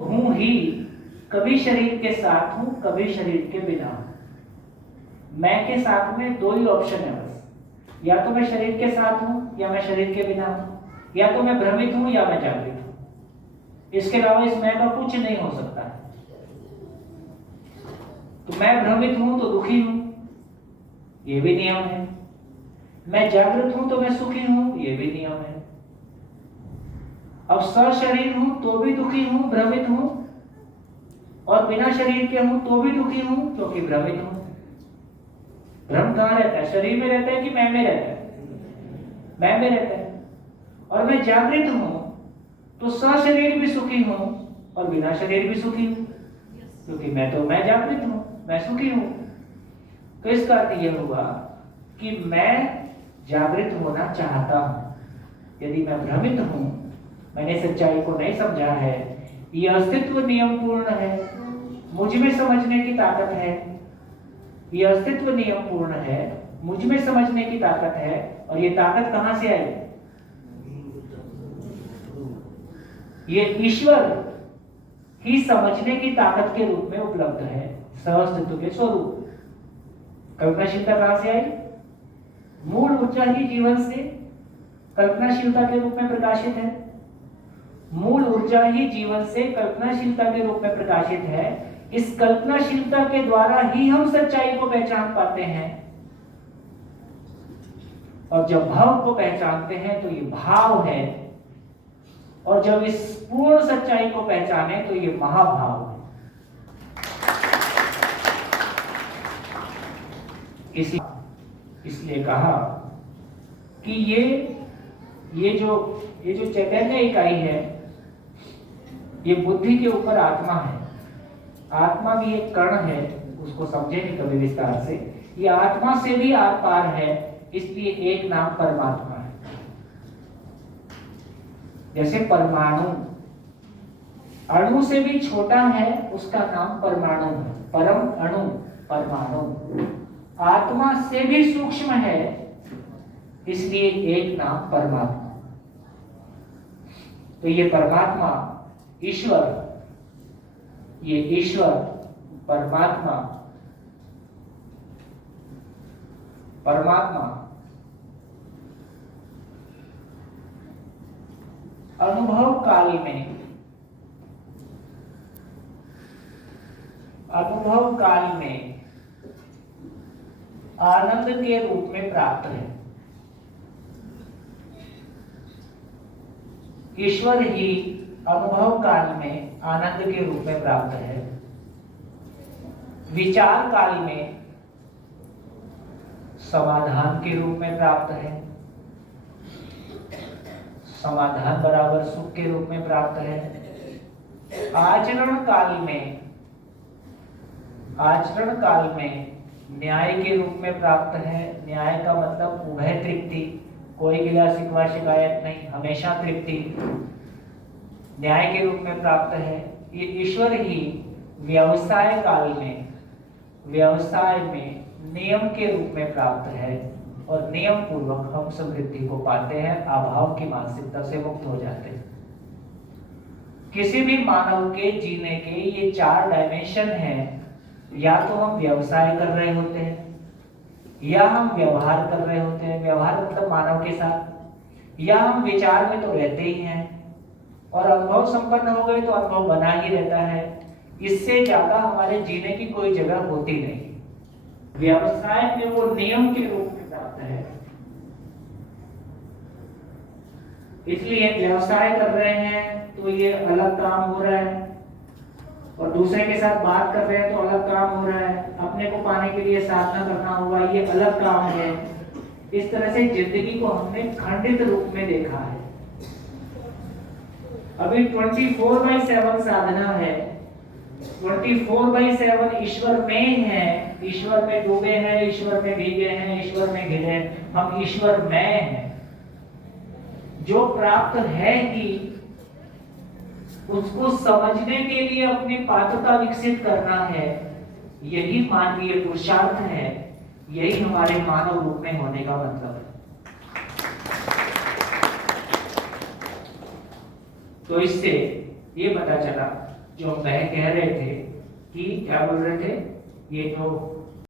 हूं ही, कभी शरीर के साथ हूं, कभी शरीर के बिना हूं। मैं के साथ में दो ही ऑप्शन है बस, या तो मैं शरीर के साथ हूं या मैं शरीर के बिना हूं, या तो मैं भ्रमित हूं या मैं जागृत हूं। इसके अलावा इस मैं का कुछ नहीं हो सकता है। तो मैं भ्रमित हूं तो दुखी हूं, ये भी नियम है। मैं जागृत हूं तो मैं सुखी हूं, ये भी नियम है। अब सशरीर हूं तो भी दुखी हूं, भ्रमित हूं, और बिना शरीर के हूं तो भी दुखी हूं क्योंकि भ्रमित हूं। भ्रम कहां रहता है, शरीर में रहता है कि मैं में रहता है? मैं में रहता है। और मैं जागृत हूं तो सशरीर भी सुखी हूं और बिना शरीर भी सुखी हूं, क्योंकि मैं जागृत हूं, मैं सुखी हूं। तो इसका अर्थ यह हुआ कि मैं जागृत होना चाहता हूं। यदि मैं भ्रमित हूं, मैंने सच्चाई को नहीं समझा है, यह अस्तित्व नियम पूर्ण है, मुझ में समझने की ताकत है, यह अस्तित्व नियम पूर्ण है, मुझ में समझने की ताकत है। और ये ताकत कहां से आई? ये ईश्वर ही समझने की ताकत के रूप में उपलब्ध है, सहअस्तित्व के स्वरूप। कल्पनाशीलता कहां से आई? मूल ऊर्जा ही जीवन से कल्पनाशीलता के रूप में प्रकाशित है। मूल ऊर्जा ही जीवन से कल्पनाशीलता के रूप में प्रकाशित है। इस कल्पनाशीलता के द्वारा ही हम सच्चाई को पहचान पाते हैं, और जब भाव को पहचानते हैं तो ये भाव है, और जब इस पूर्ण सच्चाई को पहचाने तो ये महाभाव है। इसलिए कहा कि ये जो चैतन्य इकाई है, ये बुद्धि के ऊपर आत्मा है। आत्मा भी एक कण है, उसको समझेंगे कभी विस्तार से। ये आत्मा से भी आर पार है, इसलिए एक नाम परमात्मा है। जैसे परमाणु अणु से भी छोटा है, उसका नाम परमाणु है। परम अणु, परमाणु। आत्मा से भी सूक्ष्म है, इसलिए एक नाम परमात्मा। तो ये परमात्मा ईश्वर, ये ईश्वर परमात्मा, परमात्मा अनुभव काल में, अनुभव काल में आनंद के रूप में प्राप्त है। ईश्वर ही अनुभव काल में आनंद के रूप में प्राप्त है। विचार काल में समाधान के रूप में प्राप्त है। समाधान बराबर सुख के रूप में प्राप्त है। आचरण काल में न्याय के रूप में प्राप्त है। न्याय का मतलब उभय तृप्ति, कोई गिला शिकवा शिकायत नहीं, हमेशा तृप्ति, न्याय के रूप में प्राप्त है। ये ईश्वर ही व्यवसाय काल में, व्यवसाय में नियम के रूप में प्राप्त है, और नियम पूर्वक हम समृद्धि को पाते हैं, अभाव की मानसिकता से मुक्त हो जाते हैं। किसी भी मानव के जीने के ये चार डायमेंशन हैं। या तो हम व्यवसाय कर रहे होते हैं, या हम व्यवहार कर रहे होते हैं, व्यवहार मतलब मानव के साथ, या हम विचार में तो रहते ही हैं, और अनुभव संपन्न हो गए तो अनुभव बना ही रहता है। इससे ज्यादा हमारे जीने की कोई जगह होती नहीं। व्यवसाय में वो नियम के रूप में प्राप्त है, इसलिए व्यवसाय कर रहे हैं तो ये अलग काम हो रहा है, और दूसरे के साथ बात कर रहे हैं तो अलग काम हो रहा है, अपने को पाने के लिए साधना करना होगा, ये अलग काम है। इस तरह से जिंदगी को हमने खंडित रूप में देखा है। अभी 24/7 साधना है, 24/7 ईश्वर में है, ईश्वर में डूबे हैं, ईश्वर में भीगे हैं, ईश्वर में घिरे हैं। हम ईश्वर में हैं। जो प्राप्त है कि उसको समझने के लिए अपनी पात्रता विकसित करना है, यही मानवीय पुरुषार्थ है, यही हमारे मानव रूप में होने का मतलब है। तो इससे ये पता चला जो हम कह रहे थे कि क्या बोल रहे थे, ये जो